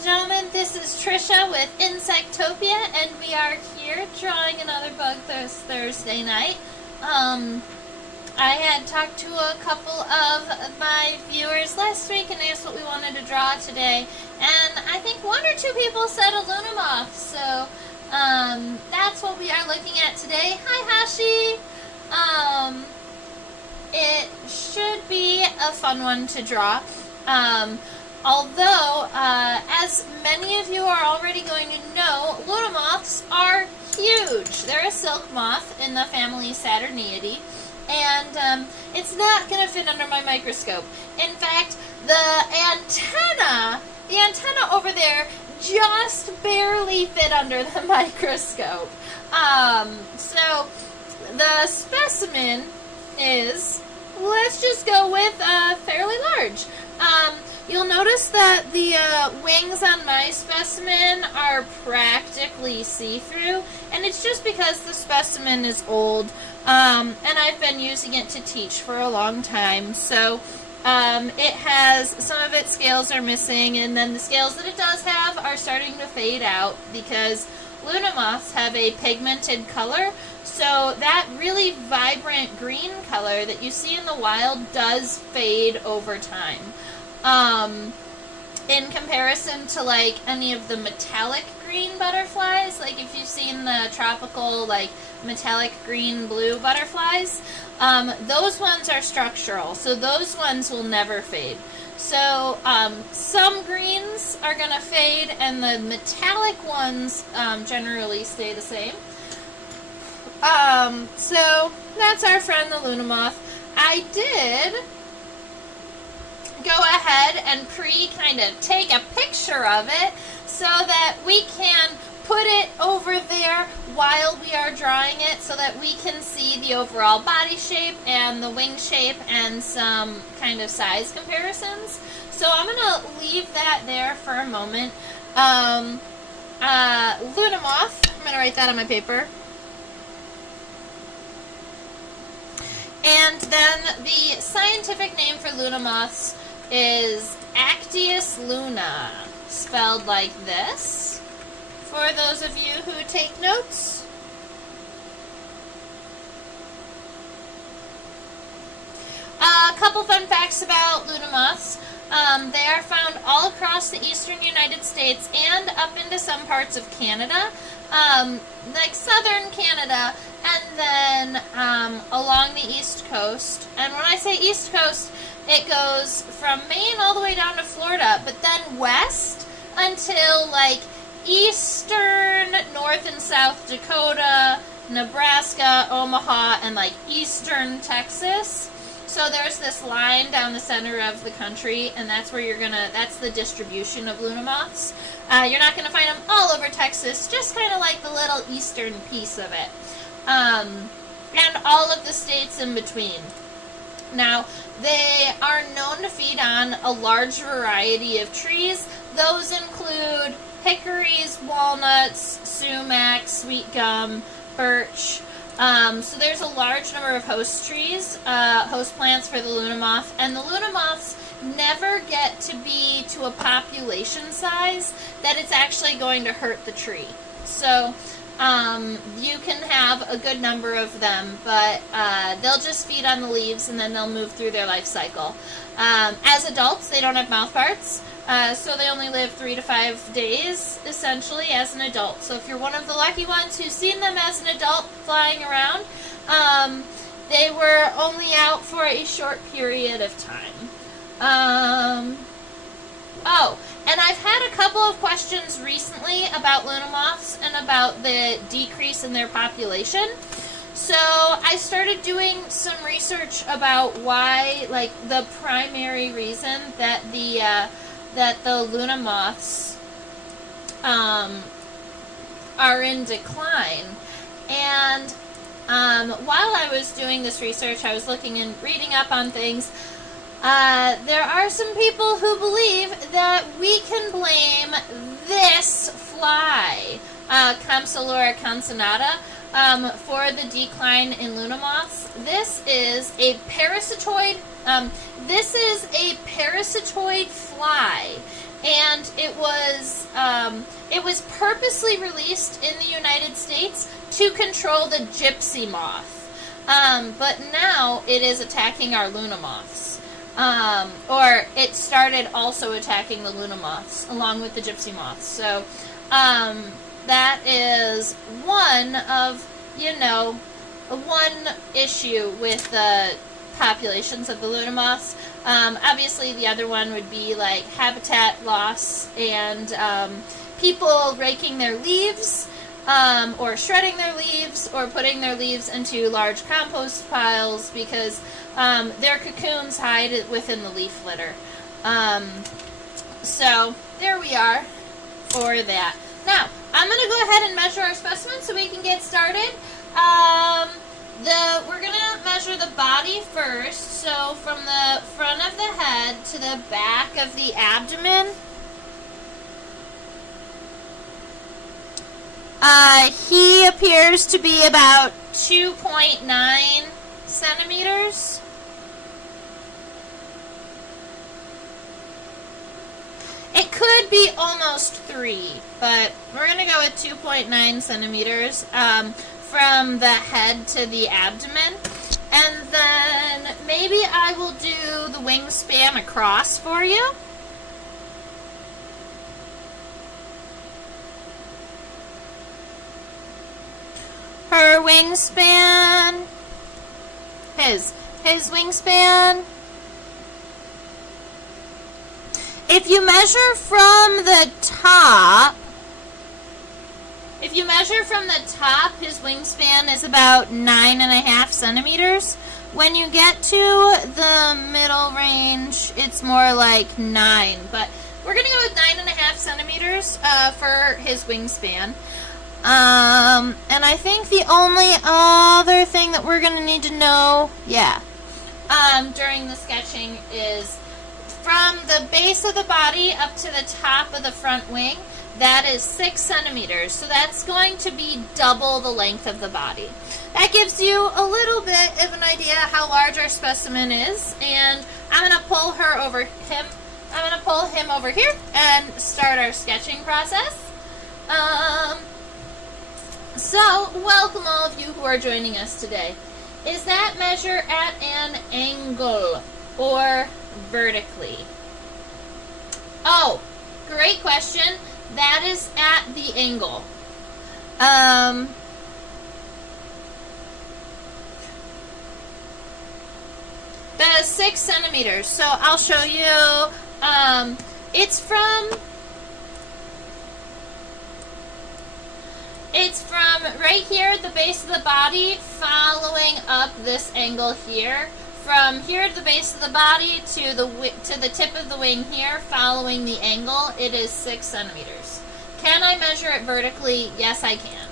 and gentlemen, this is Trisha with Insectopia, and we are here drawing another bug this Thursday night. I had talked to a couple of my viewers last week and asked what we wanted to draw today, and I think one or two people said a Luna Moth, so that's what we are looking at today. Hi, Hashi! It should be a fun one to draw. Although, as many of you are already going to know, Luna Moths are huge. They're a silk moth in the family Saturniidae, and it's not going to fit under my microscope. In fact, the antenna over there just barely fit under the microscope. So the specimen is, let's just go with fairly large. You'll notice that the wings on my specimen are practically see-through, and it's just because the specimen is old, and I've been using it to teach for a long time. So it has, some of its scales are missing, and then the scales that it does have are starting to fade out because Luna Moths have a pigmented color, so that really vibrant green color that you see in the wild does fade over time. In comparison to like any of the metallic green butterflies, like if you've seen the tropical like metallic green blue butterflies, those ones are structural, so those ones will never fade. So some greens are going to fade and the metallic ones generally stay the same. So that's our friend the Luna Moth. I did go ahead and kind of take a picture of it so that we can put it over there while we are drawing it so that we can see the overall body shape and the wing shape and some kind of size comparisons. So I'm going to leave that there for a moment. Luna Moth, I'm going to write that on my paper. And then the scientific name for Luna Moths is Actias luna, spelled like this, for those of you who take notes. A couple fun facts about Luna Moths. They are found all across the eastern United States and up into some parts of Canada, like southern Canada, and then along the east coast. And when I say east coast, it goes from Maine all the way down to Florida, but then west until like eastern North and South Dakota, Nebraska, Omaha, and like eastern Texas. So there's this line down the center of the country, and that's where that's the distribution of Luna Moths. You're not gonna find them all over Texas, just kind of like the little eastern piece of it. And all of the states in between. Now, they are known to feed on a large variety of trees. Those include hickories, walnuts, sumac, sweet gum, birch. So there's a large number of host trees, host plants for the Luna Moth, and the Luna Moths never get to be to a population size that it's actually going to hurt the tree. So you can have a good number of them, but they'll just feed on the leaves and then they'll move through their life cycle. As adults, they don't have mouth parts, so they only live 3 to 5 days, essentially, as an adult. So if you're one of the lucky ones who's seen them as an adult flying around, they were only out for a short period of time. Oh, and I've had a couple of questions recently about Luna Moths and about the decrease in their population. So I started doing some research about why, like, the primary reason that the Luna Moths are in decline. And while I was doing this research, I was looking and reading up on things. There are some people who believe that we can blame this fly, Compsylura cansonata, for the decline in Luna Moths. This is a parasitoid fly, and it was purposely released in the United States to control the gypsy moth. But now it is attacking our Luna moths. Or it started also attacking the Luna moths along with the gypsy moths. So that is one of, one issue with the populations of the Luna moths. Obviously the other one would be like habitat loss and people raking their leaves, or shredding their leaves, or putting their leaves into large compost piles because their cocoons hide within the leaf litter. So there we are for that. Now, I'm going to go ahead and measure our specimen so we can get started. We're going to measure the body first, so from the front of the head to the back of the abdomen. He appears to be about 2.9 centimeters. It could be almost 3, but we're going to go with 2.9 centimeters from the head to the abdomen. And then maybe I will do the wingspan across for you. Her wingspan, his wingspan. If you measure from the top, his wingspan is about 9.5 centimeters. When you get to the middle range, it's more like 9. But we're going to go with 9.5 centimeters for his wingspan. And I think the only other thing that we're going to need to know, during the sketching is from the base of the body up to the top of the front wing, that is 6 centimeters. So that's going to be double the length of the body. That gives you a little bit of an idea how large our specimen is. And I'm going to pull him over here and start our sketching process. So, welcome all of you who are joining us today. Is that measure at an angle or vertically? Oh, great question. That is at the angle. The 6 centimeters. So I'll show you. It's from right here at the base of the body, following up this angle here. From here at the base of the body to the tip of the wing here, following the angle, it is 6 centimeters. Can I measure it vertically? Yes, I can.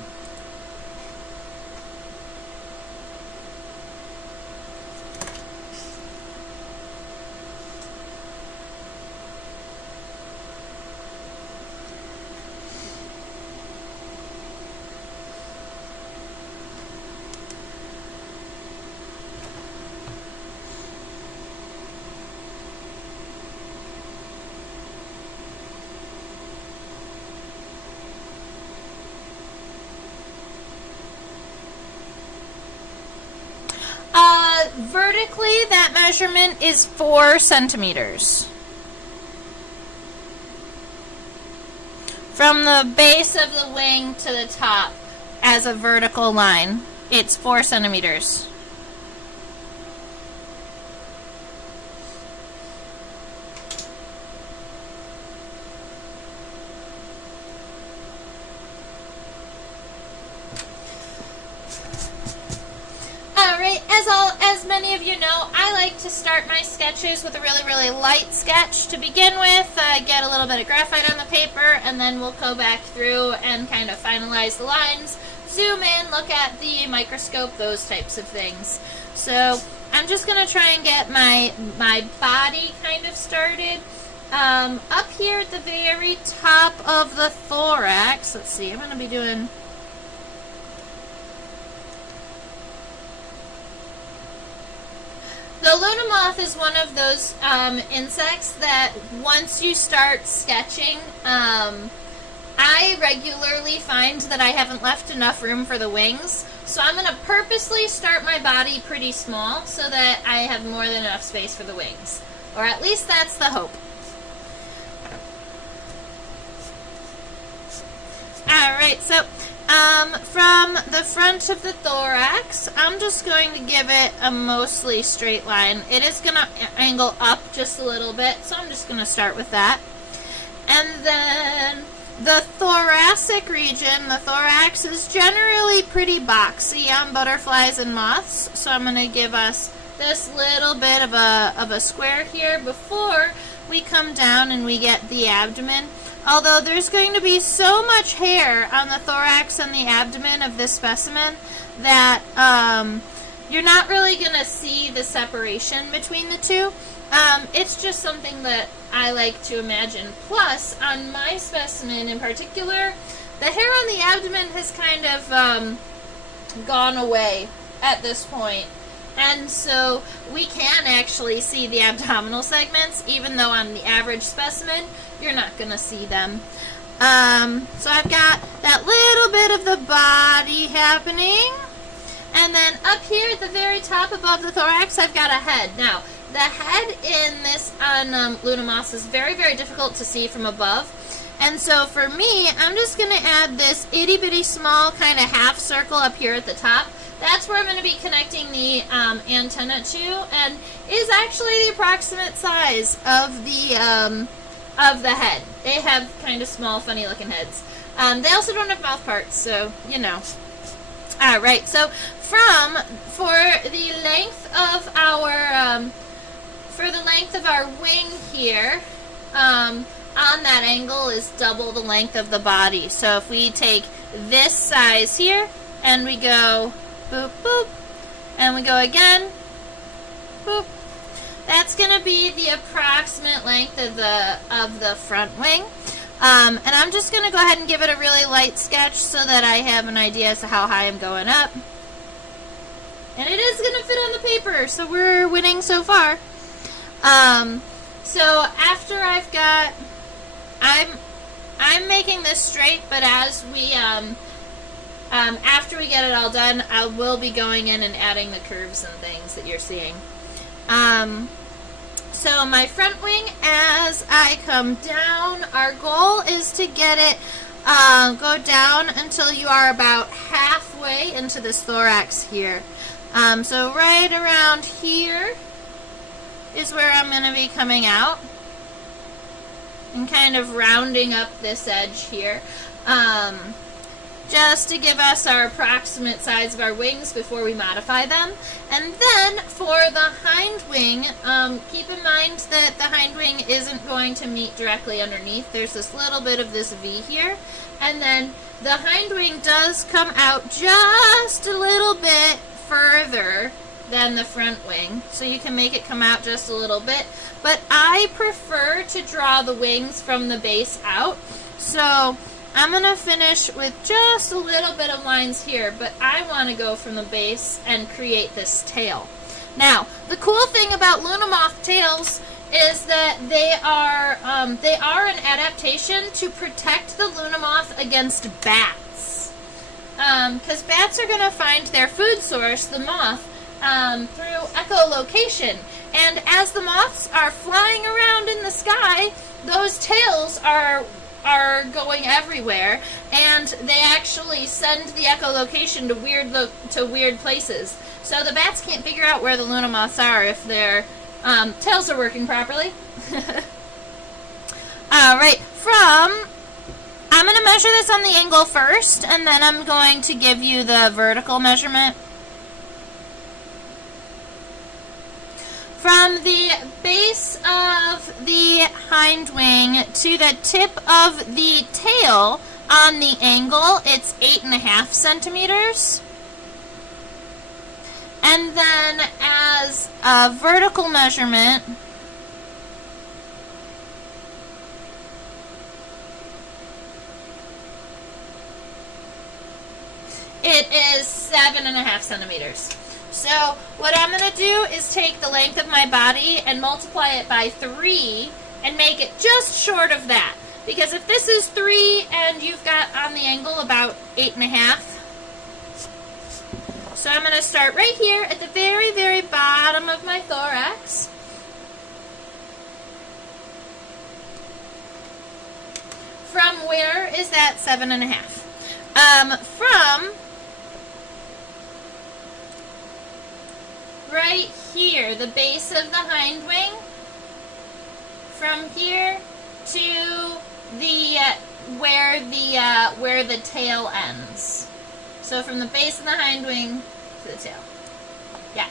Vertically, that measurement is 4 centimeters. From the base of the wing to the top, as a vertical line, it's 4 centimeters. As many of you know, I like to start my sketches with a really, really light sketch to begin with, get a little bit of graphite on the paper, and then we'll go back through and kind of finalize the lines, zoom in, look at the microscope, those types of things. So I'm just going to try and get my body kind of started. Up here at the very top of the thorax, let's see, I'm going to be doing... The Luna moth is one of those insects that once you start sketching, I regularly find that I haven't left enough room for the wings. So I'm going to purposely start my body pretty small so that I have more than enough space for the wings. Or at least that's the hope. Alright, so from the front of the thorax, I'm just going to give it a mostly straight line. It is going to angle up just a little bit, so I'm just going to start with that. And then the thoracic region, the thorax, is generally pretty boxy on butterflies and moths, so I'm going to give us this little bit of a square here before we come down and we get the abdomen. Although there's going to be so much hair on the thorax and the abdomen of this specimen that you're not really going to see the separation between the two. It's just something that I like to imagine. Plus, on my specimen in particular, the hair on the abdomen has kind of gone away at this point. And so we can actually see the abdominal segments, even though on the average specimen, you're not going to see them. So I've got that little bit of the body happening. And then up here at the very top above the thorax, I've got a head. Now, the head in this on Luna moths is very, very difficult to see from above. And so for me, I'm just going to add this itty-bitty small kind of half circle up here at the top. That's where I'm going to be connecting the antenna to, and is actually the approximate size of the head. They have kind of small, funny-looking heads. They also don't have mouth parts, so you know. All right. So for the length of our wing here, on that angle is double the length of the body. So if we take this size here and we go boop, boop, and we go again, boop. That's going to be the approximate length of the front wing. And I'm just going to go ahead and give it a really light sketch so that I have an idea as to how high I'm going up. And it is going to fit on the paper, so we're winning so far. So after I've got, I'm making this straight, but as we after we get it all done, I will be going in and adding the curves and things that you're seeing. So my front wing, as I come down, our goal is to get it, go down until you are about halfway into this thorax here. So right around here is where I'm going to be coming out and kind of rounding up this edge here. Just to give us our approximate size of our wings before we modify them. And then for the hind wing, keep in mind that the hind wing isn't going to meet directly underneath. There's this little bit of this V here. And then the hind wing does come out just a little bit further than the front wing. So you can make it come out just a little bit. But I prefer to draw the wings from the base out. So I'm going to finish with just a little bit of lines here, but I want to go from the base and create this tail. Now, the cool thing about Luna moth tails is that they are an adaptation to protect the Luna moth against bats. Because bats are going to find their food source, the moth, through echolocation. And as the moths are flying around in the sky, those tails are going everywhere, and they actually send the echolocation to weird places. So the bats can't figure out where the Luna moths are if their tails are working properly. Alright, I'm going to measure this on the angle first, and then I'm going to give you the vertical measurement. From the base of the hind wing to the tip of the tail on the angle, it's 8.5 centimeters. And then as a vertical measurement, it is 7.5 centimeters. So what I'm going to do is take the length of my body and multiply it by 3 and make it just short of that. Because if this is 3 and you've got on the angle about 8.5, so I'm going to start right here at the very, very bottom of my thorax. From where is that 7.5? From right here, the base of the hind wing, from here to the where the tail ends. So from the base of the hind wing to the tail. Yeah.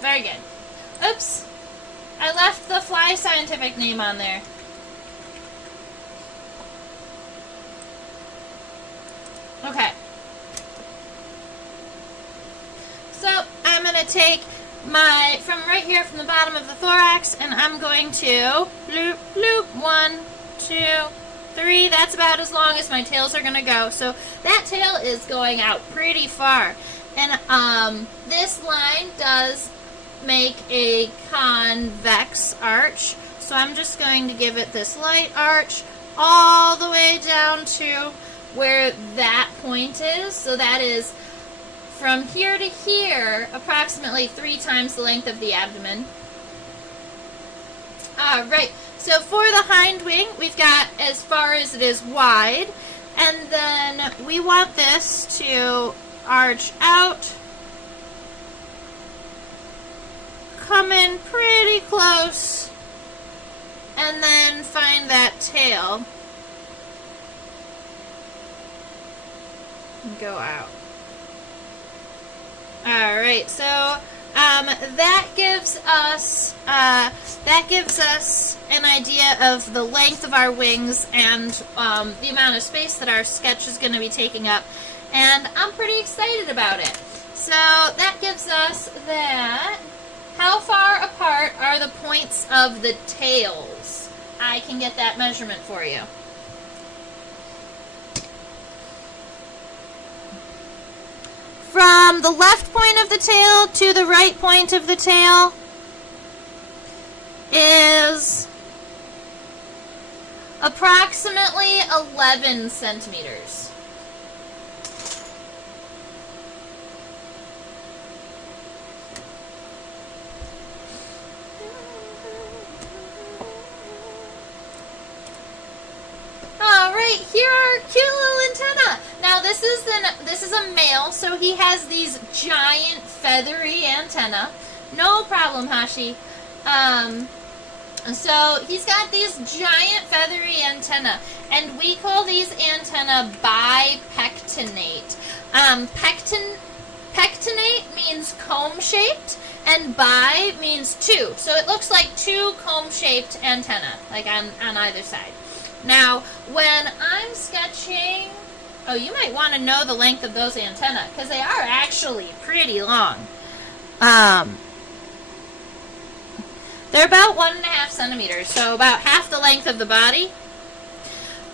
Very good. Oops. I left the fly scientific name on there. Okay. So I'm going to take from right here from the bottom of the thorax, and I'm going to loop, loop, 1, 2, 3. That's about as long as my tails are going to go. So that tail is going out pretty far. And this line does make a convex arch. So I'm just going to give it this light arch all the way down to where that point is. So that is from here to here, approximately 3 times the length of the abdomen. Right, so for the hind wing, we've got as far as it is wide, and then we want this to arch out, come in pretty close, and then find that tail and go out. Alright, so that gives us an idea of the length of our wings and the amount of space that our sketch is going to be taking up, and I'm pretty excited about it. So that gives us that. How far apart are the points of the tails? I can get that measurement for you. From the left point of the tail to the right point of the tail is approximately 11 centimeters. All right, here are cute little antennae. Now this is a male, so he has these giant feathery antennae. No problem, Hashi. So he's got these giant feathery antennae, and we call these antennae bipectinate. Pectinate means comb-shaped, and bi means 2. So it looks like 2 comb-shaped antennae, like on either side. Now, when I'm sketching, oh, you might want to know the length of those antennae, because they are actually pretty long. They're about 1.5 centimeters, so about half the length of the body.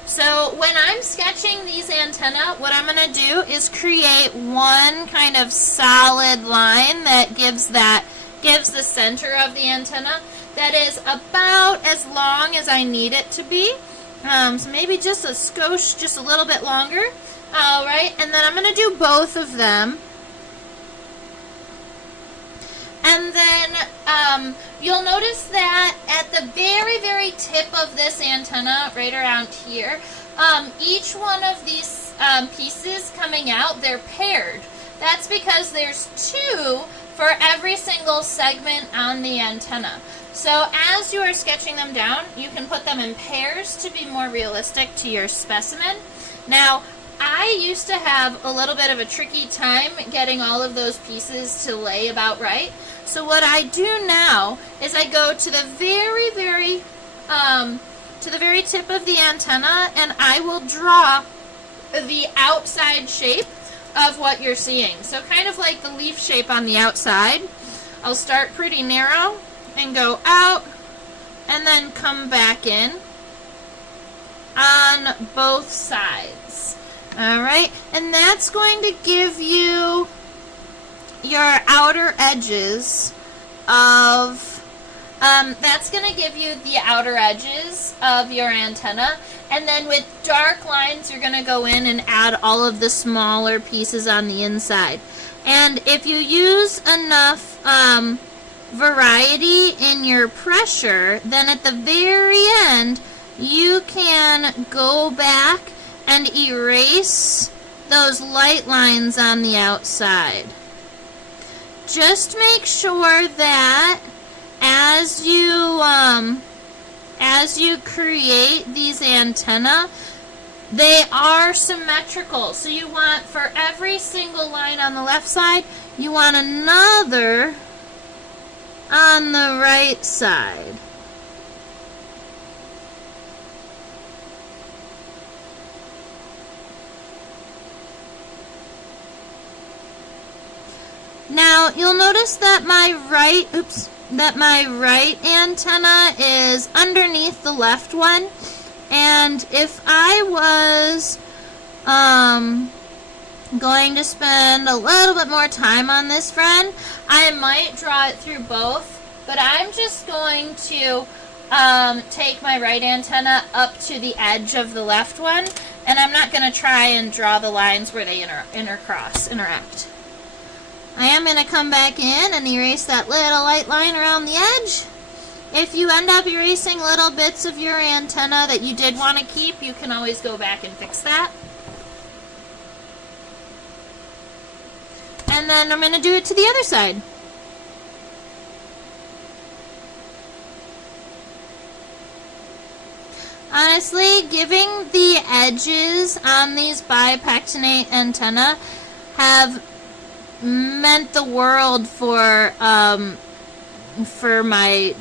So when I'm sketching these antennae, what I'm going to do is create one kind of solid line that gives the center of the antenna that is about as long as I need it to be. So maybe just a skosh, just a little bit longer. All right, and then I'm going to do both of them. And then you'll notice that at the very, very tip of this antenna, right around here, each one of these pieces coming out, they're paired. That's because there's 2 for every single segment on the antenna. So as you are sketching them down, you can put them in pairs to be more realistic to your specimen. Now, I used to have a little bit of a tricky time getting all of those pieces to lay about right. So what I do now is I go to the very, very tip of the antenna, and I will draw the outside shape of what you're seeing. So kind of like the leaf shape on the outside. I'll start pretty narrow and go out and then come back in on both sides. Alright, and that's going to give you your outer edges of, that's going to give you the outer edges of your antenna. And then with dark lines, you're going to go in and add all of the smaller pieces on the inside. And if you use enough variety in your pressure, then at the very end, you can go back and erase those light lines on the outside. Just make sure that as you create these antennae, they are symmetrical. So you want, for every single line on the left side, you want another on the right side. Now, you'll notice that my right antenna is underneath the left one. And if I was going to spend a little bit more time on this friend, I might draw it through both. But I'm just going to take my right antenna up to the edge of the left one. And I'm not going to try and draw the lines where they interact. I am going to come back in and erase that little light line around the edge. If you end up erasing little bits of your antenna that you did want to keep, you can always go back and fix that. And then I'm going to do it to the other side. Honestly, giving the edges on these bipectinate antennae have meant the world for my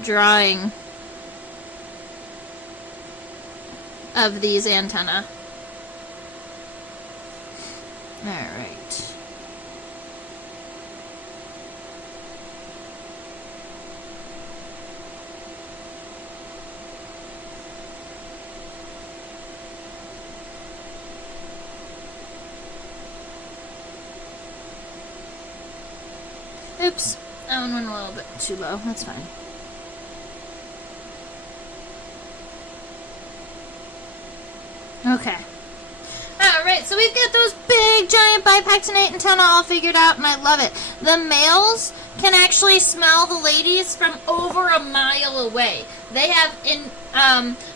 drawing of these antennae. Alright. Oops, that one went a little bit too low. That's fine. Okay. Alright, so we've got those big giant bipectinate antennae all figured out, and I love it. The males can actually smell the ladies from over a mile away. They have,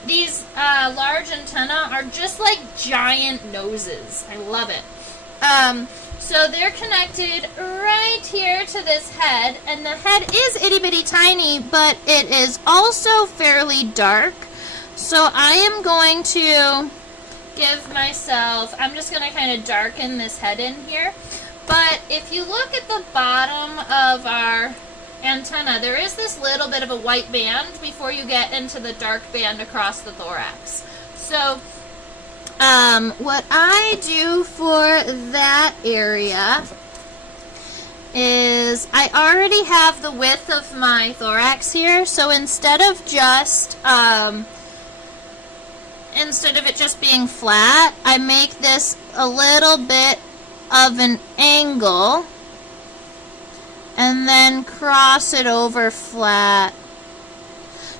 these large antennae are just like giant noses. I love it. So they're connected right here to this head, and the head is itty-bitty tiny, but it is also fairly dark. So I am going to give myself, I'm just going to kind of darken this head in here. But if you look at the bottom of our antenna, there is this little bit of a white band before you get into the dark band across the thorax. So what I do for that area is I already have the width of my thorax here, so instead of it just being flat, I make this a little bit of an angle and then cross it over flat.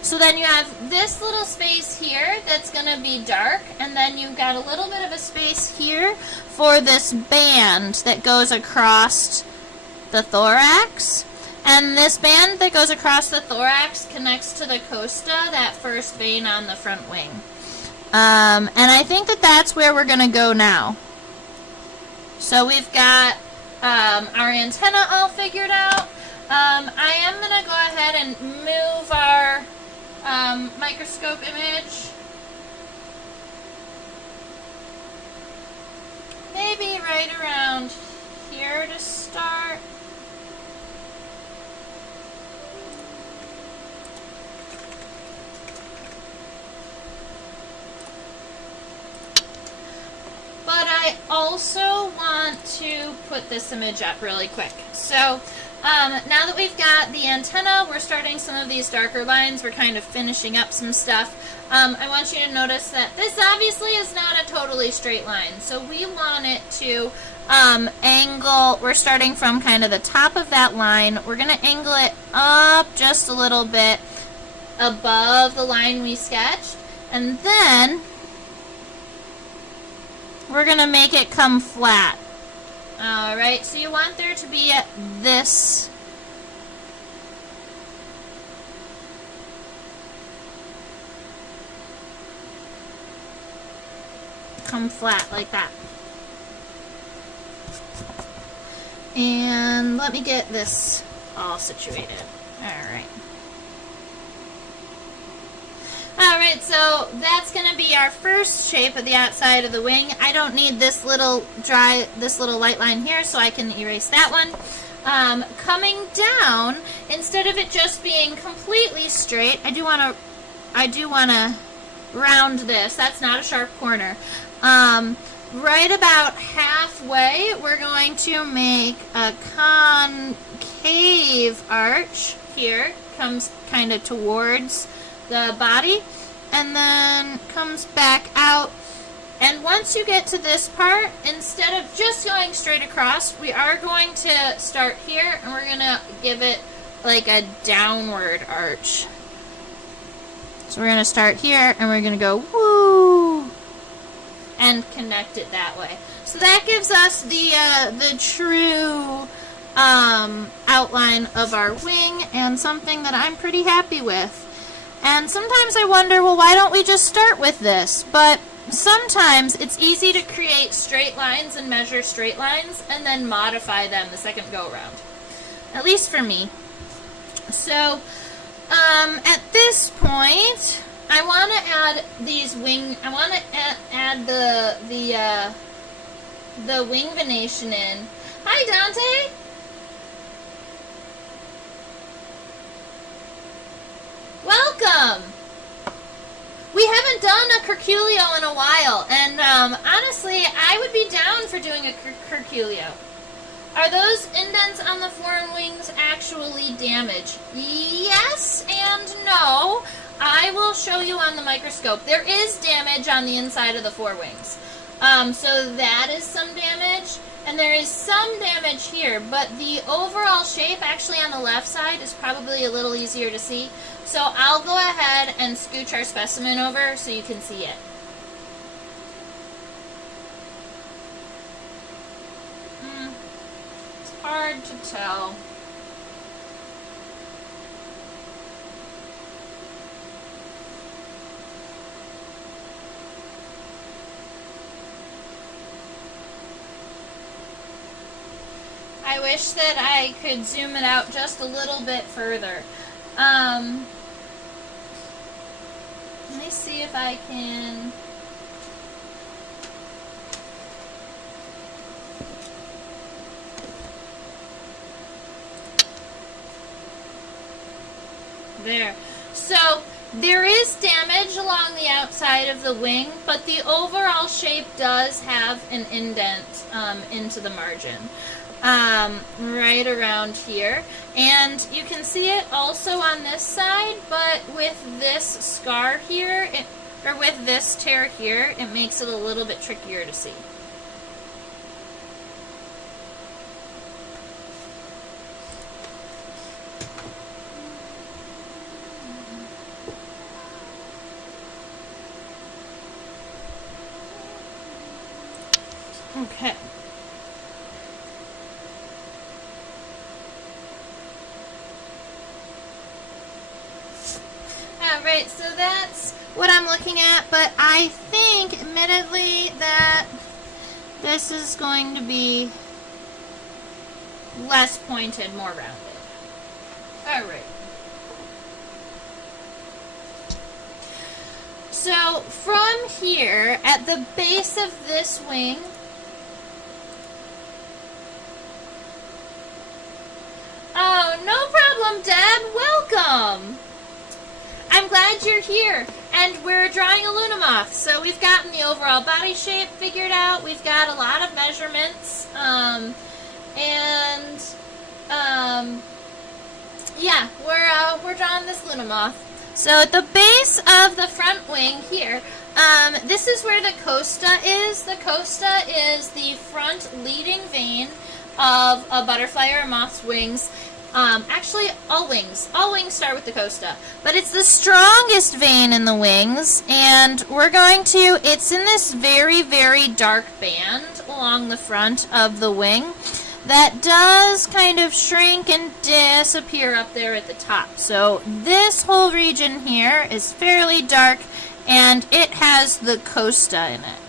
So then you have this little space here that's going to be dark, and then you've got a little bit of a space here for this band that goes across the thorax. And this band that goes across the thorax connects to the costa, that first vein on the front wing. And I think that that's where we're going to go now. So we've got our antenna all figured out. I am going to go ahead and move our microscope image. Maybe right around here to start. But I also want to put this image up really quick. So now that we've got the antenna, we're starting some of these darker lines. We're kind of finishing up some stuff. I want you to notice that this obviously is not a totally straight line. So we want it to angle, we're starting from kind of the top of that line. We're going to angle it up just a little bit above the line we sketched. And then we're going to make it come flat. Alright, so you want there to be this come flat like that. And let me get this all situated. Alright. Alright, so that's going to be our first shape of the outside of the wing. I don't need this little light line here, so I can erase that one. Coming down, instead of it just being completely straight, I do want to round this. That's not a sharp corner. Right about halfway, we're going to make a concave arch here. Comes kind of towards the body, and then comes back out. And once you get to this part, instead of just going straight across, we are going to start here, and we're going to give it like a downward arch. So we're going to start here, and we're going to go woo, and connect it that way. So that gives us the true outline of our wing, and something that I'm pretty happy with. And sometimes I wonder, well, why don't we just start with this? But sometimes it's easy to create straight lines and measure straight lines and then modify them the second go around. At least for me. So at this point, I want to add these I want to add the wing venation in. Hi, Dante. Welcome. We haven't done a curculio in a while, and honestly, I would be down for doing a curculio. Are those indents on the foreign wings actually damaged? Yes and no. I will show you on the microscope. There is damage on the inside of the forewings. So that is some damage, and there is some damage here, but the overall shape actually on the left side is probably a little easier to see. So I'll go ahead and scooch our specimen over so you can see it. It's hard to tell. I wish that I could zoom it out just a little bit further. Let me see if I can. There. So there is damage along the outside of the wing, but the overall shape does have an indent into the margin. Right around here, and you can see it also on this side, but with this scar here, or with this tear here, it makes it a little bit trickier to see. Okay. Alright, so that's what I'm looking at, but I think, admittedly, that this is going to be less pointed, more rounded. Alright. So, from here, at the base of this wing, oh, no problem, Deb. Welcome. I'm glad you're here. And we're drawing a Luna Moth. So we've gotten the overall body shape figured out. We've got a lot of measurements. Yeah, we're drawing this Luna Moth. So at the base of the front wing here, This is where the costa is. The costa is the front leading vein of a butterfly or a moth's wings. Actually, all wings start with the costa, but it's the strongest vein in the wings, and it's in this very, very dark band along the front of the wing that does kind of shrink and disappear up there at the top. So this whole region here is fairly dark, and it has the costa in it.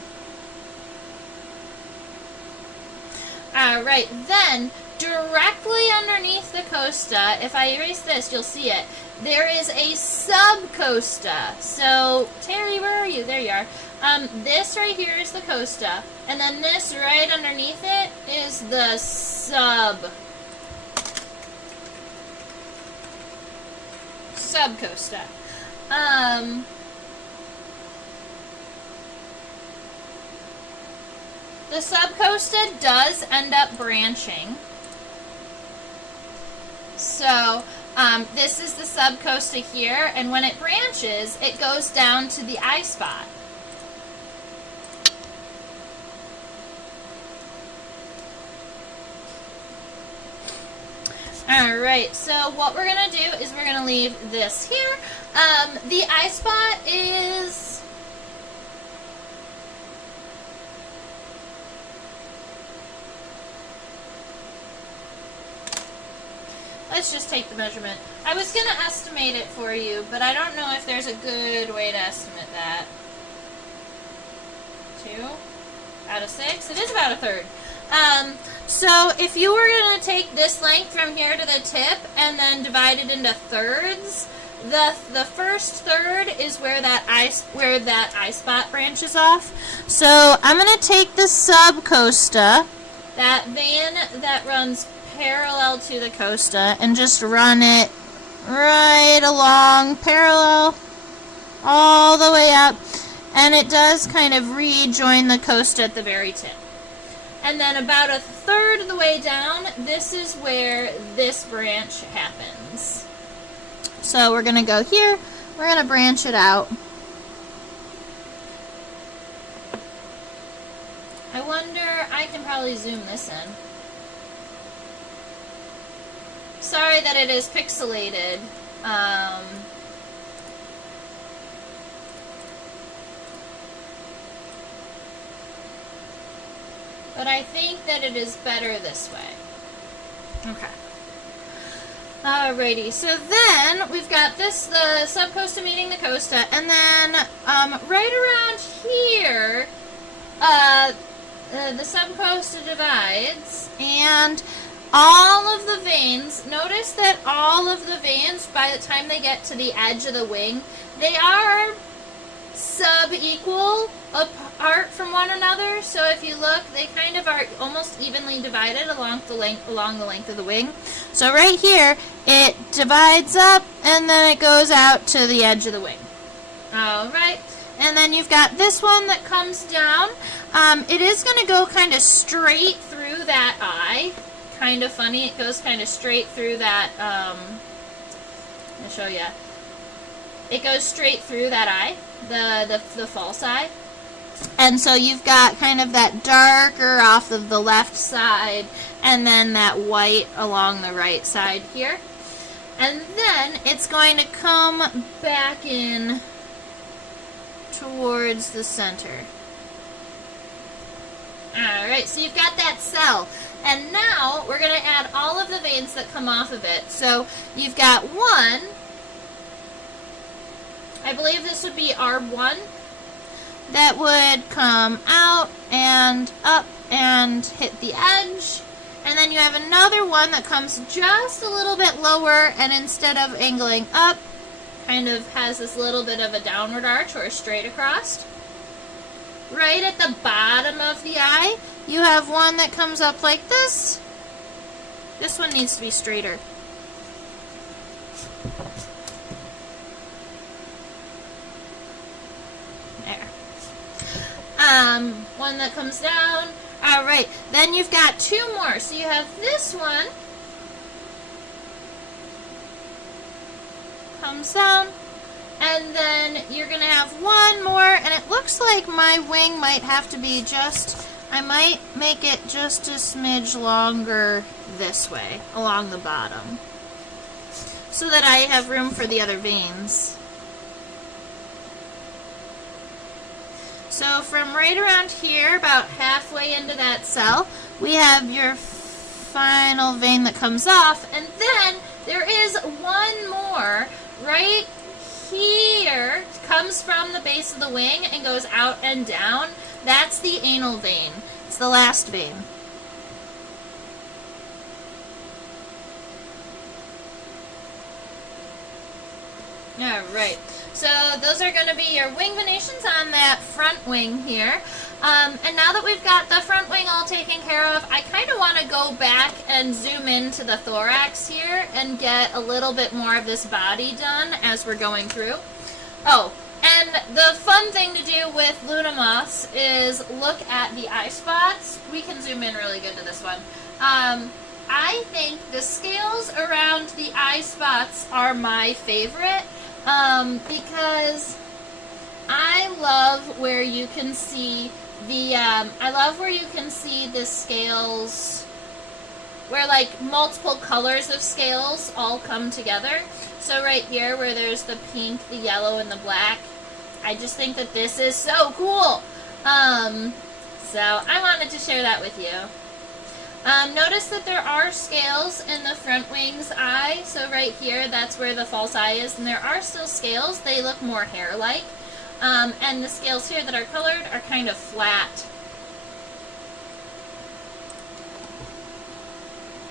Alright, then directly underneath the costa, if I erase this, you'll see it, there is a subcosta. So, Terry, where are you? There you are. This right here is the costa, and then this right underneath it is the subcosta. The subcosta does end up branching. So, this is the subcosta here, and when it branches, it goes down to the eye spot. Alright, so what we're going to do is we're going to leave this here. The eye spot is... Let's just take the measurement. I was going to estimate it for you, but I don't know if there's a good way to estimate that. 2 out of 6. It is about a third. So if you were going to take this length from here to the tip and then divide it into thirds, the first third is where that eye spot branches off. So I'm going to take the subcosta, that vein that runs parallel to the costa, and just run it right along, parallel, all the way up, and it does kind of rejoin the costa at the very tip. And then about a third of the way down, this is where this branch happens. So we're going to go here, we're going to branch it out. I wonder, I can probably zoom this in. Sorry that it is pixelated. But I think that it is better this way. Okay. Alrighty, so then we've got this, the subcosta meeting the costa, and then right around here, the subcosta divides, and all of the veins, notice that all of the veins, by the time they get to the edge of the wing, they are sub-equal apart from one another. So if you look, they kind of are almost evenly divided along the length of the wing. So right here, it divides up, and then it goes out to the edge of the wing. Alright, and then you've got this one that comes down. It is going to go kind of straight through that eye. Kind of funny, it goes kind of straight through that, I'll show you. It goes straight through that eye, the false eye. And so you've got kind of that darker off of the left side, and then that white along the right side here. And then it's going to come back in towards the center. Alright, so you've got that cell. And now we're going to add all of the veins that come off of it. So you've got one, I believe this would be R1, that would come out and up and hit the edge. And then you have another one that comes just a little bit lower, and instead of angling up, kind of has this little bit of a downward arch or a straight across. Right at the bottom of the eye, you have one that comes up like this. This one needs to be straighter. There. One that comes down. Alright, then you've got two more. So you have this one. Comes down. And then you're going to have one more, and it looks like my wing might have to be just, I might make it just a smidge longer this way, along the bottom, so that I have room for the other veins. So from right around here, about halfway into that cell, we have your final vein that comes off, and then there is one more right here, comes from the base of the wing and goes out and down. That's the anal vein. It's the last vein. Alright, so those are going to be your wing venations on that front wing here. And now that we've got the front wing all taken care of, I kind of want to go back and zoom into the thorax here and get a little bit more of this body done as we're going through. Oh, and the fun thing to do with Luna moths is look at the eye spots. We can zoom in really good to this one. I think the scales around the eye spots are my favorite. Because I love where you can see the, the scales, where like multiple colors of scales all come together. So right here where there's the pink, the yellow, and the black, I just think that this is so cool. So I wanted to share that with you. Notice that there are scales in the front wing's eye, so right here, that's where the false eye is, and there are still scales. They look more hair-like, and the scales here that are colored are kind of flat.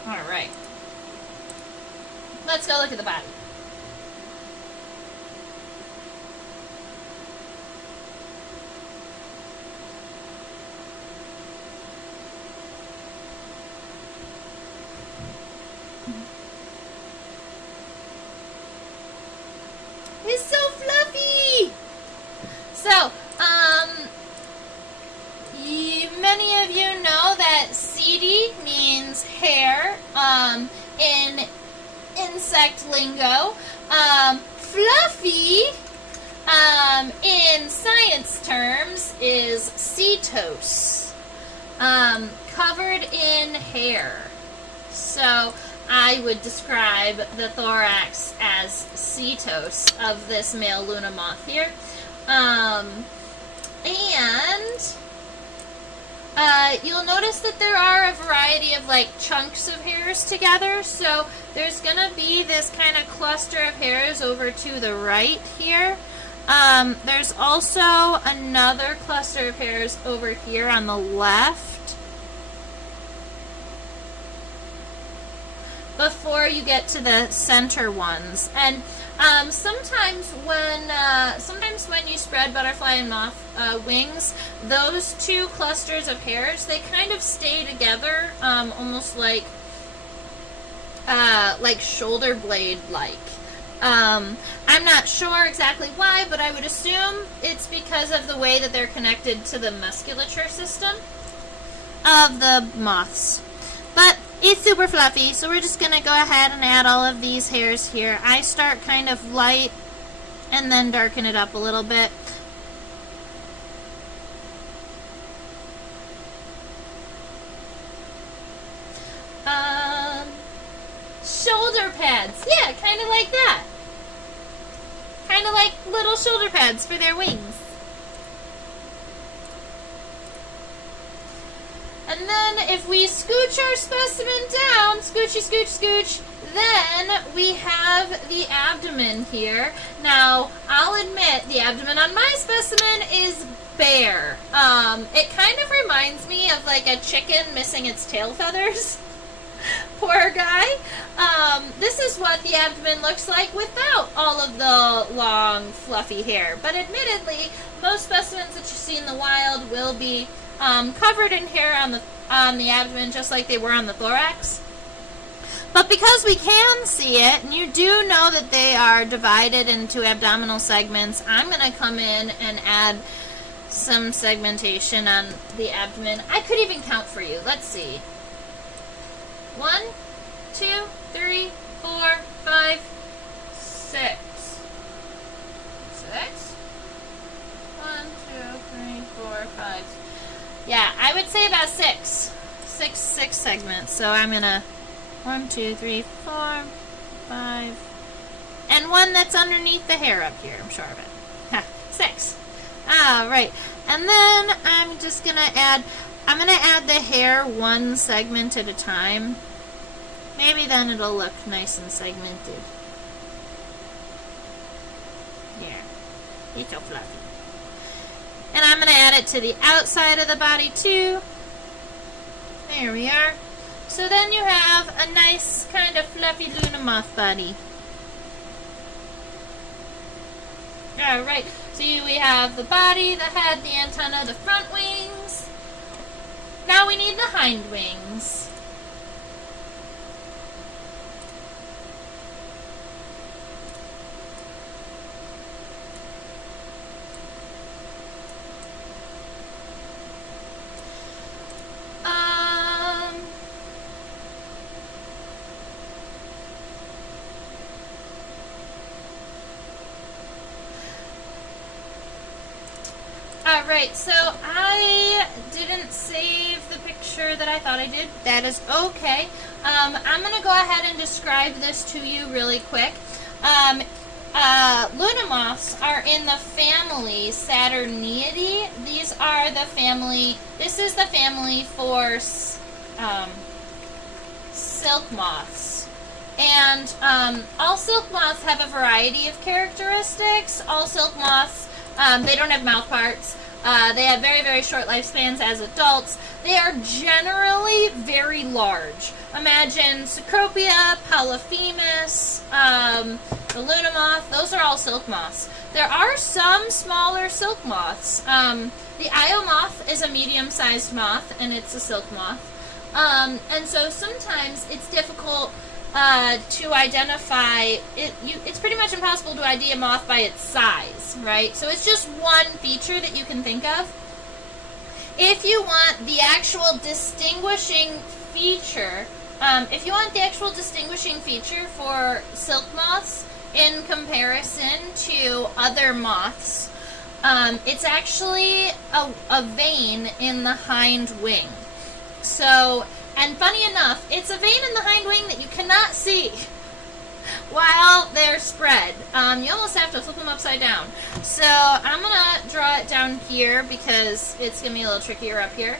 Alright. Let's go look at the body. It's so fluffy! So, many of you know that seedy means hair, in insect lingo. Fluffy, in science terms, is setose, covered in hair. So, I would describe the thorax as setose of this male Luna moth here. You'll notice that there are a variety of like chunks of hairs together. So there's going to be this kind of cluster of hairs over to the right here. There's also another cluster of hairs over here on the left, before you get to the center ones. And sometimes when you spread butterfly and moth wings, those two clusters of hairs, they kind of stay together, almost like shoulder blade like. I'm not sure exactly why, but I would assume it's because of the way that they're connected to the musculature system of the moths. But it's super fluffy, so we're just going to go ahead and add all of these hairs here. I start kind of light and then darken it up a little bit. Shoulder pads. Yeah, kind of like that. Kind of like little shoulder pads for their wings. And then if we scooch our specimen down, scoochy, scooch, scooch, then we have the abdomen here. Now, I'll admit, the abdomen on my specimen is bare. It kind of reminds me of like a chicken missing its tail feathers. Poor guy. This is what the abdomen looks like without all of the long, fluffy hair. But admittedly, most specimens that you see in the wild will be covered in hair on the abdomen, just like they were on the thorax. But because we can see it, and you do know that they are divided into abdominal segments, I'm going to come in and add some segmentation on the abdomen. I could even count for you. Let's see. 1, 2, 3, 4, 5, 6. 6. 1, 2, 3, 4, 5. Yeah, I would say about 6. Six segments. So I'm gonna 1, 2, 3, 4, 5, and one that's underneath the hair up here. I'm sure of it. 6. Right. And then I'm just gonna add. I'm gonna add the hair one segment at a time. Maybe then it'll look nice and segmented. Yeah, it's so fluffy. And I'm gonna add it to the outside of the body too. There we are. So then you have a nice kind of fluffy Luna Moth body. Alright, so we have the body, the head, the antenna, the front wings. Now we need the hind wings. Alright, so I didn't save the picture that I thought I did. That is okay. I'm going to go ahead and describe this to you really quick. Luna moths are in the family Saturniidae. These are the family, this is the family for silk moths. And all silk moths have a variety of characteristics. All silk moths, they don't have mouth parts. They have very, very short lifespans as adults. They are generally very large. Imagine Cecropia, Polyphemus, the Luna moth. Those are all silk moths. There are some smaller silk moths. The Io moth is a medium-sized moth, and it's a silk moth. And so sometimes it's difficult to identify it. It's pretty much impossible to ID a moth by its size, right? So it's just one feature that you can think of. If you want the actual distinguishing feature, for silk moths in comparison to other moths, it's actually a vein in the hind wing. So, and funny enough, it's a vein in the hind wing that you cannot see while they're spread. You almost have to flip them upside down. So I'm going to draw it down here because it's going to be a little trickier up here.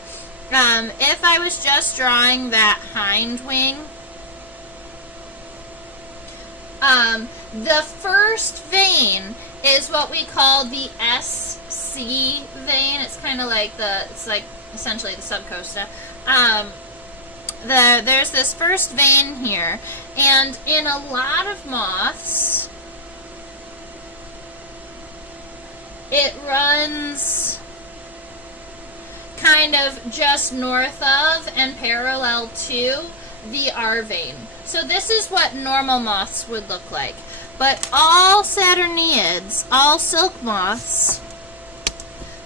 If I was just drawing that hind wing, the first vein is what we call the SC vein. It's kind of like it's like essentially the subcosta. There's this first vein here, and in a lot of moths, it runs kind of just north of and parallel to the R vein. So this is what normal moths would look like. But all Saturniids, all silk moths,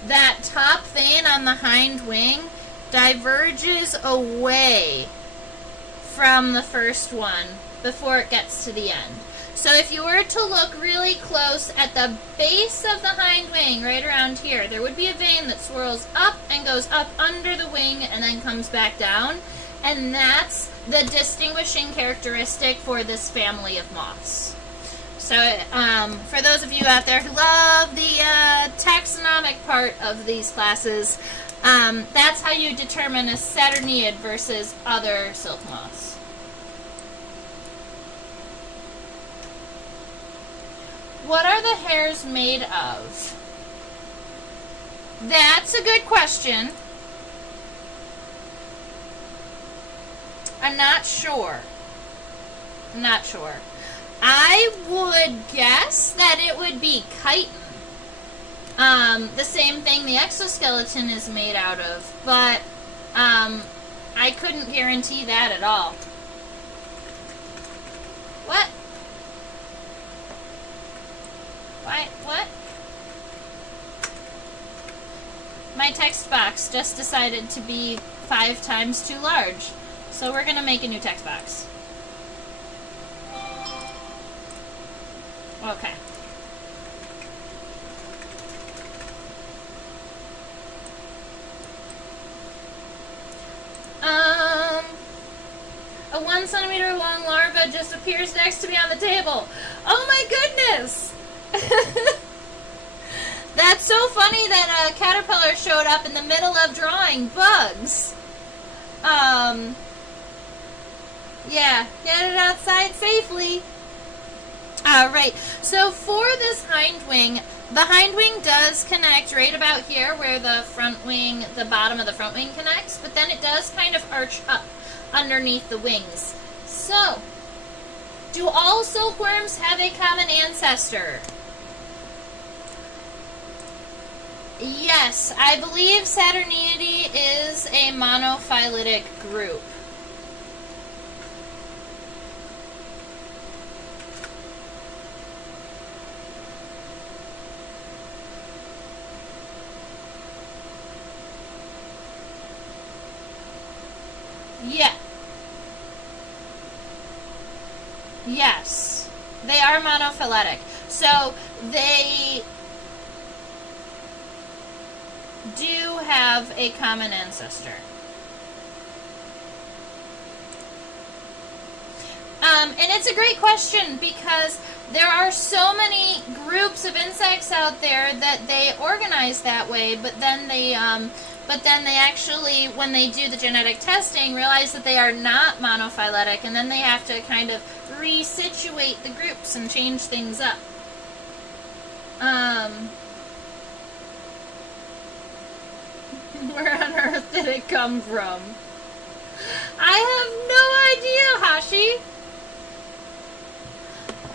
that top vein on the hind wing diverges away from the first one before it gets to the end. So if you were to look really close at the base of the hind wing, right around here, there would be a vein that swirls up and goes up under the wing and then comes back down. And that's the distinguishing characteristic for this family of moths. So for those of you out there who love the taxonomic part of these classes, that's how you determine a Saturniid versus other silk moths. What are the hairs made of? That's a good question. I'm not sure. I would guess that it would be chitin. The same thing the exoskeleton is made out of, but I couldn't guarantee that at all. What? What? My text box just decided to be 5 times too large, so we're going to make a new text box. Okay. 1 centimeter long larva just appears next to me on the table. Oh my goodness! That's so funny that a caterpillar showed up in the middle of drawing bugs. Yeah, get it outside safely. Alright, so for this hind wing, the hind wing does connect right about here where the front wing, the bottom of the front wing connects, but then it does kind of arch up underneath the wings. So, do all silkworms have a common ancestor? Yes, I believe Saturniidae is a monophyletic group. Yeah. Yes. They are monophyletic. So they do have a common ancestor. And it's a great question because there are so many groups of insects out there that they organize that way, but then they actually, when they do the genetic testing, realize that they are not monophyletic, and then they have to kind of resituate the groups and change things up. Where on earth did it come from? I have no idea, Hashi.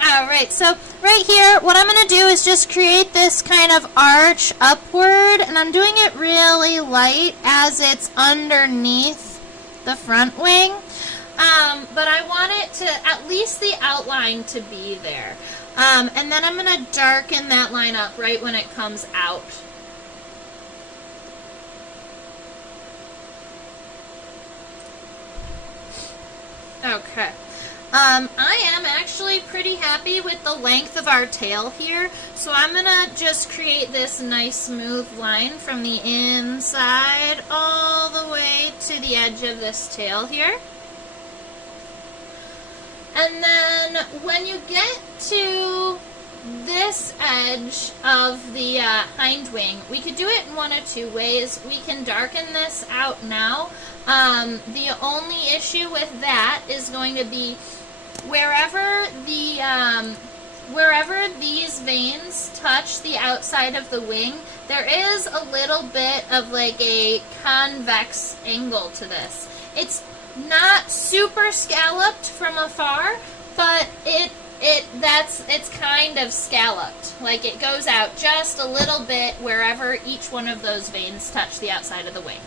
Alright, so right here, what I'm going to do is just create this kind of arch upward, and I'm doing it really light as it's underneath the front wing. But I want it to, at least the outline to be there. And then I'm going to darken that line up right when it comes out. Okay. I am actually pretty happy with the length of our tail here, so I'm going to just create this nice smooth line from the inside all the way to the edge of this tail here. And then when you get to this edge of the hind wing, we could do it in one of two ways. We can darken this out now. The only issue with that is going to be wherever these veins touch the outside of the wing, there is a little bit of like a convex angle to this. It's not super scalloped from afar, but it's kind of scalloped. Like it goes out just a little bit wherever each one of those veins touch the outside of the wing.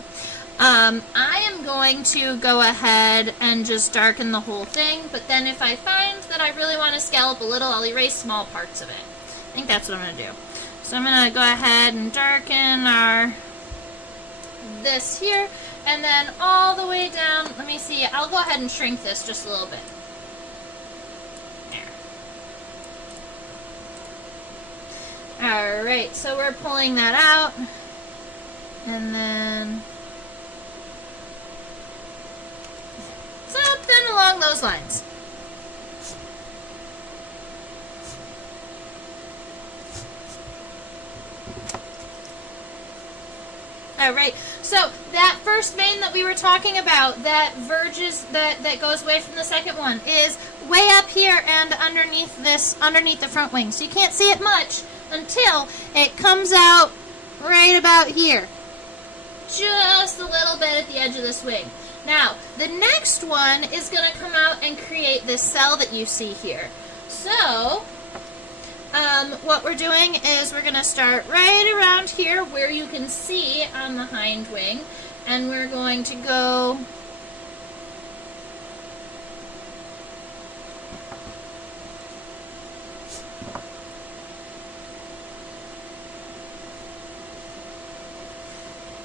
I am going to go ahead and just darken the whole thing, but then if I find that I really want to scallop a little, I'll erase small parts of it. I think that's what I'm going to do. So I'm going to go ahead and darken this here, and then all the way down, let me see, I'll go ahead and shrink this just a little bit. There. Alright, so we're pulling that out, and then something along those lines. Alright, so that first vein that we were talking about that verges, that goes away from the second one, is way up here and underneath the front wing. So you can't see it much until it comes out right about here. Just a little bit at the edge of this wing. Now, the next one is going to come out and create this cell that you see here. So, what we're doing is we're going to start right around here where you can see on the hind wing, and we're going to go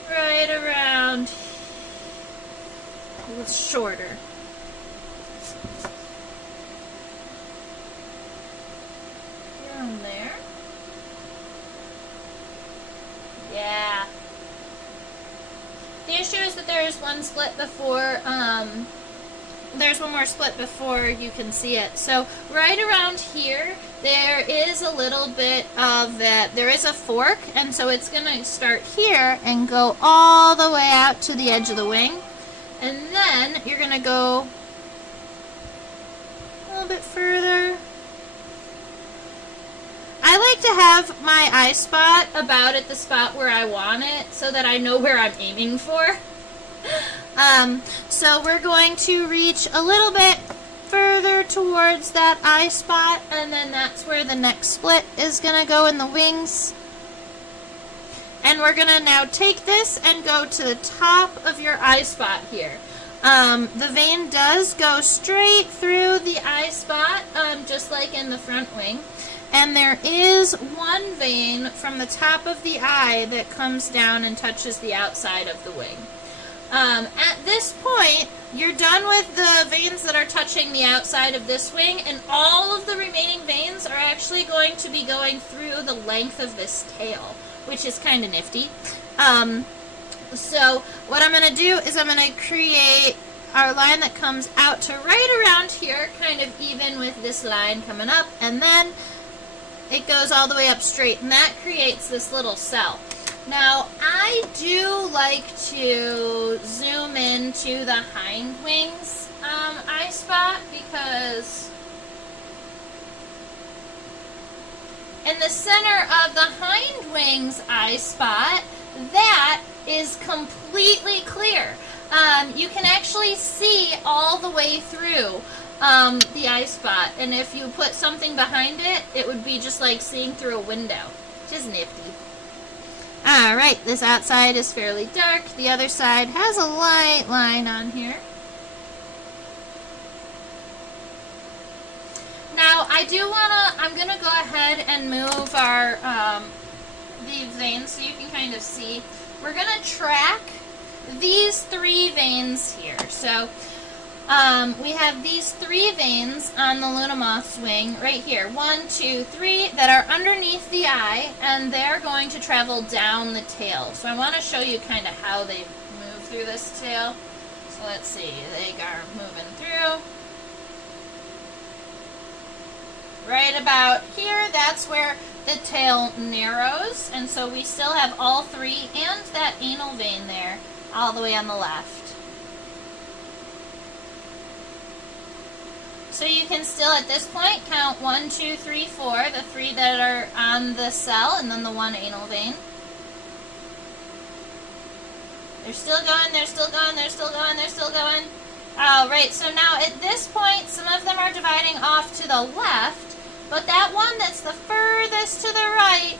right around. It's shorter. Around there. Yeah. The issue is that there is one split before there's one more split before you can see it. So right around here, there is a little bit of that. There is a fork, and so it's going to start here and go all the way out to the edge of the wing. And then you're going to go a little bit further. I like to have my eye spot about at the spot where I want it so that I know where I'm aiming for. So we're going to reach a little bit further towards that eye spot, and then that's where the next split is going to go in the wings. And we're going to now take this and go to the top of your eye spot here. The vein does go straight through the eye spot, just like in the front wing. And there is one vein from the top of the eye that comes down and touches the outside of the wing. At this point, you're done with the veins that are touching the outside of this wing, and all of the remaining veins are actually going to be going through the length of this tail, which is kind of nifty. So what I'm going to do is I'm going to create our line that comes out to right around here, kind of even with this line coming up, and then it goes all the way up straight, and that creates this little cell. Now, I do like to zoom into the hind wings eye spot, because in the center of the hind wings eye spot, that is completely clear. You can actually see all the way through the eye spot, and if you put something behind it, it would be just like seeing through a window. Just nifty. Alright, this outside is fairly dark. The other side has a light line on here. Now, I'm going to go ahead and move our, these veins so you can kind of see. We're going to track these 3 veins here. So, we have these 3 veins on the Luna Moth's wing right here. 1, 2, 3 that are underneath the eye, and they're going to travel down the tail. So I want to show you kind of how they move through this tail. So let's see, they are moving through. Right about here, that's where the tail narrows, and so we still have all 3 and that anal vein there all the way on the left. So you can still, at this point, count 1, 2, 3, 4, the 3 that are on the cell, and then the 1 anal vein. They're still going, they're still going, they're still going, they're still going. Alright, so now at this point, some of them are dividing off to the left, but that one that's the furthest to the right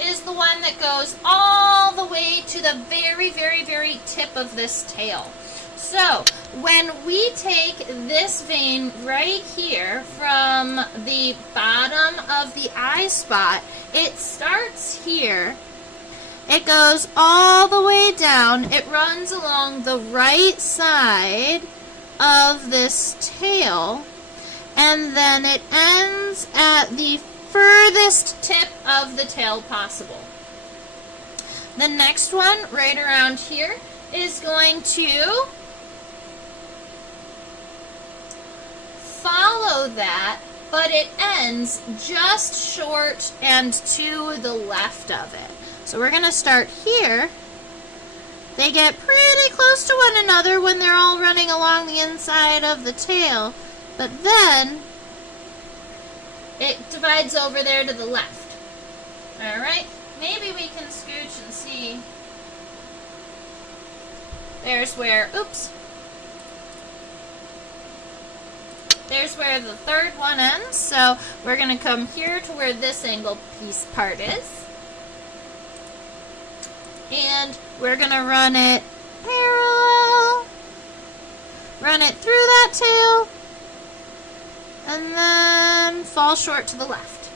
is the one that goes all the way to the very, very, very tip of this tail. So, when we take this vein right here from the bottom of the eye spot, it starts here, it goes all the way down, it runs along the right side of this tail, and then it ends at the furthest tip of the tail possible. The next one, right around here, is going to follow that, but it ends just short and to the left of it. So we're going to start here. They get pretty close to one another when they're all running along the inside of the tail, but then it divides over there to the left. Alright, maybe we can scooch and see. There's where, there's where the third one ends, so we're going to come here to where this angle piece part is. And we're going to run it parallel, run it through that tail, and then fall short to the left.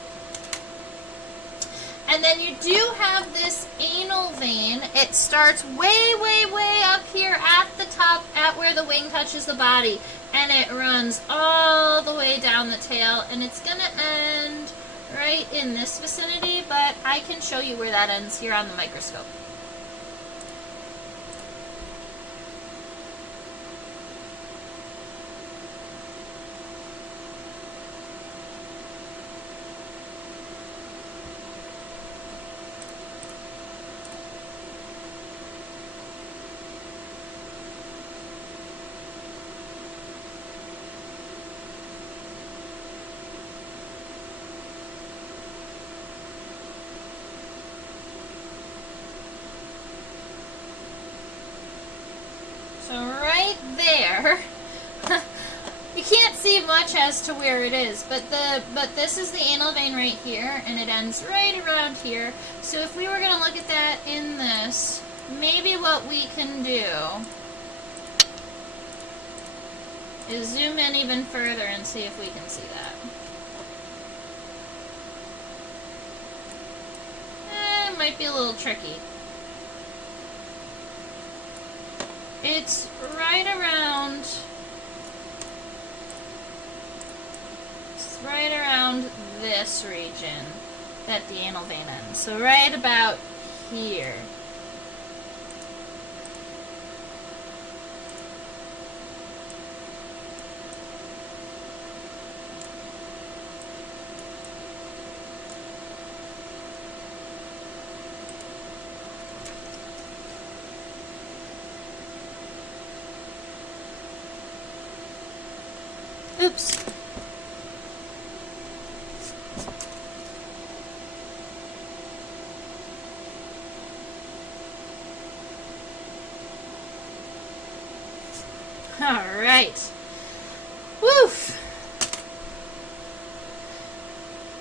And then you do have this anal vein. It starts way, way, way up here at the top, at where the wing touches the body, and it runs all the way down the tail, and it's going to end right in this vicinity, but I can show you where that ends here on the microscope. much as to where it is, but this is the anal vein right here, and it ends right around here. So if we were going to look at that in this, maybe what we can do is zoom in even further and see if we can see that. It might be a little tricky. It's right around this region that the anal vein ends. So right about here. Oops. All right. Woof.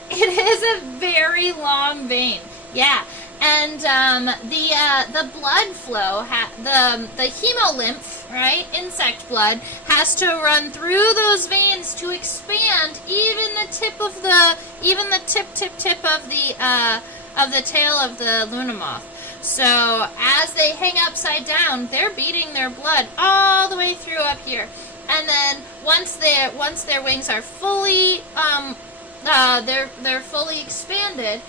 It is a very long vein. Yeah. And the blood flow, the hemolymph, right, insect blood, has to run through those veins to expand even the tip of the tip of the tail of the Luna moth. So as they hang upside down, they're beating their blood all the way through up here, and then once their wings are fully they're fully expanded,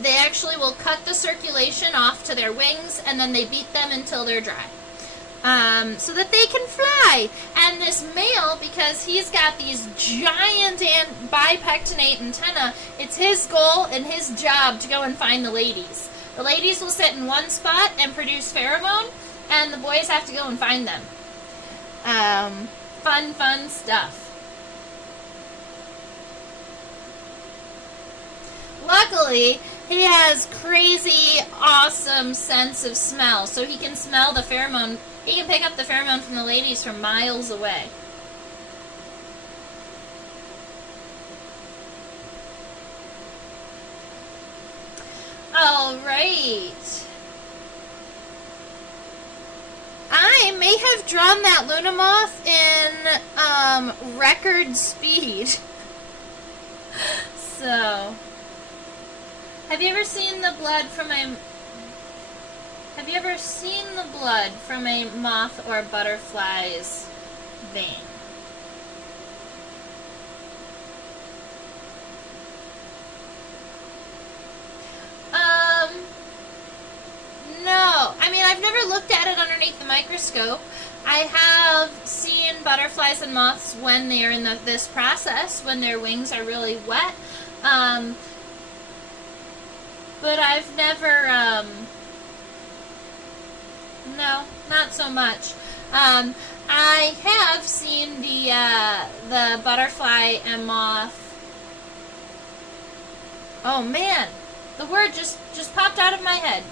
they actually will cut the circulation off to their wings, and then they beat them until they're dry, so that they can fly. And this male, because he's got these giant bipectinate antennae, it's his goal and his job to go and find the ladies. The ladies will sit in one spot and produce pheromone, and the boys have to go and find them. Fun stuff. Luckily, he has crazy, awesome sense of smell, so he can smell the pheromone. He can pick up the pheromone from the ladies from miles away. All right. I may have drawn that Luna moth in record speed. So, have you ever seen the blood from a moth or butterfly's vein? No. I mean, I've never looked at it underneath the microscope. I have seen butterflies and moths when they're in this process, when their wings are really wet. But I've never, no, not so much. I have seen the butterfly and moth. Oh man, the word just popped out of my head.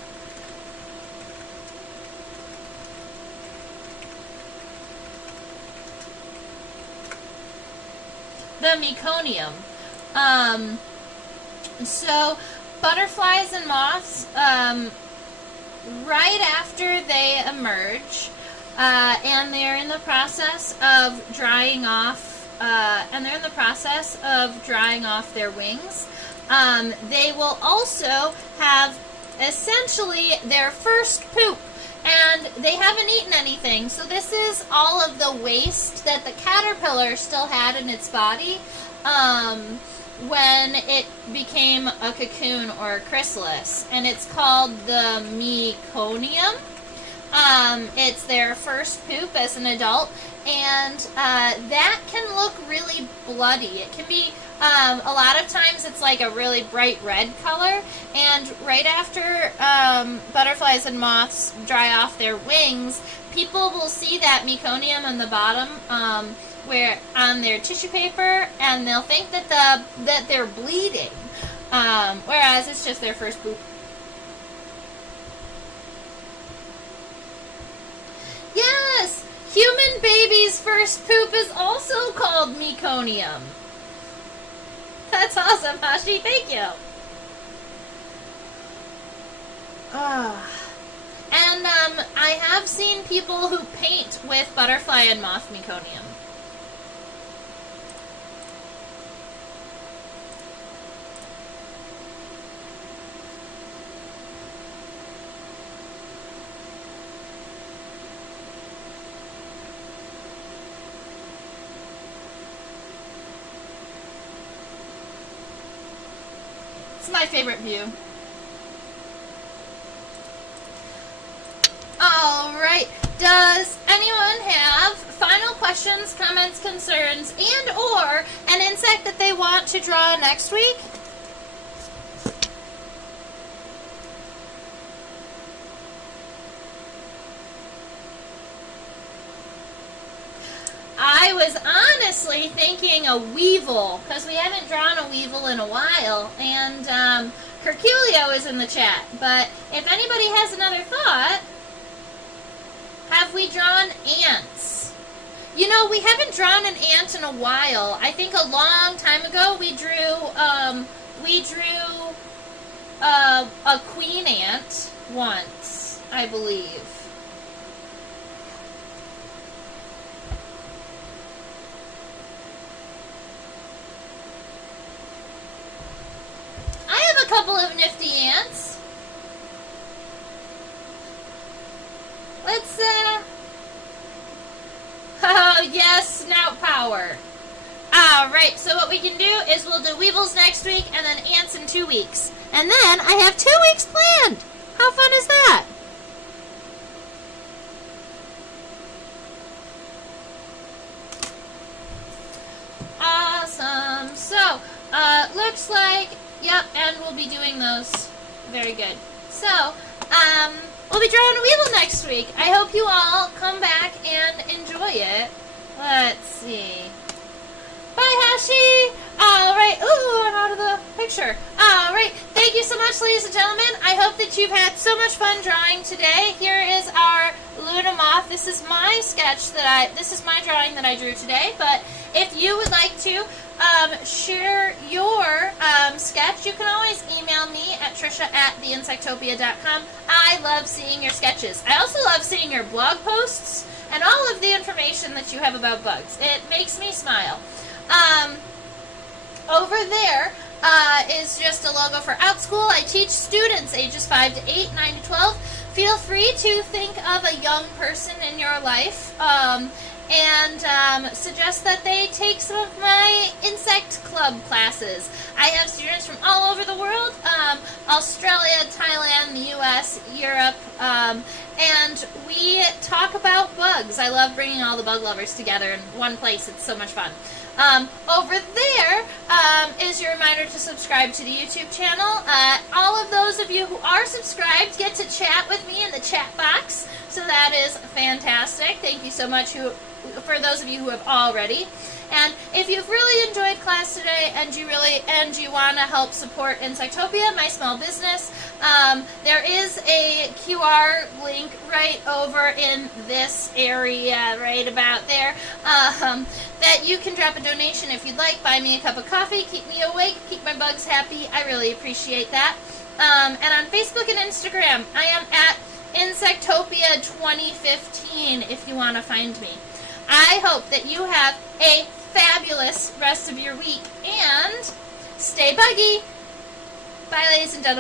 The meconium. So butterflies and moths, right after they emerge, and they're in the process of drying off, their wings, they will also have essentially their first poop. And they haven't eaten anything, so this is all of the waste that the caterpillar still had in its body when it became a cocoon or a chrysalis, and it's called the meconium. It's their first poop as an adult, and that can look really bloody. It can be, a lot of times it's like a really bright red color, and right after butterflies and moths dry off their wings, people will see that meconium on the bottom where on their tissue paper, and they'll think that they're bleeding, whereas it's just their first poop. Yes, Human baby's first poop is also called meconium. That's awesome, Hashi. Thank you. And I have seen people who paint with butterfly and moth meconium. It's my favorite view. Alright, does anyone have final questions, comments, concerns, and or an insect that they want to draw next week? I was honestly thinking a weevil, because we haven't drawn a weevil in a while, and Herculeo is in the chat, but if anybody has another thought, have we drawn ants? You know, we haven't drawn an ant in a while. I think a long time ago we drew a queen ant once, I believe. I have a couple of nifty ants. Let's, oh, yes, snout power. Alright, so what we can do is we'll do weevils next week and then ants in 2 weeks. And then I have 2 weeks planned. How fun is that? Awesome. So, looks like, yep, and we'll be doing those. Very good. So, we'll be drawing a weevil next week. I hope you all come back and enjoy it. Let's see. Bye, Hashi! Alright, ooh, I'm out of the picture. Alright, thank you so much, ladies and gentlemen. I hope that you've had so much fun drawing today. Here is our Luna Moth. This is my sketch this is my drawing that I drew today, but if you would like to share your sketch, you can always email me at trisha@theinsectopia.com. I love seeing your sketches. I also love seeing your blog posts and all of the information that you have about bugs. It makes me smile. Over there is just a logo for OutSchool. I teach students ages 5 to 8, 9 to 12. Feel free to think of a young person in your life and suggest that they take some of my insect club classes. I have students from all over the world, Australia, Thailand, the US, Europe, and we talk about bugs. I love bringing all the bug lovers together in one place. It's so much fun. Over there is your reminder to subscribe to the YouTube channel. All of those of you who are subscribed get to chat with me in the chat box, so that is fantastic. Thank you so much for those of you who have already. And if you've really enjoyed class today and you want to help support Insectopia, my small business, there is a QR link right over in this area, right about there, that you can drop a donation if you'd like. Buy me a cup of coffee, keep me awake, keep my bugs happy. I really appreciate that. And on Facebook and Instagram, I am at Insectopia 2015 if you want to find me. I hope that you have a fabulous rest of your week and stay buggy. Bye, ladies and gentlemen.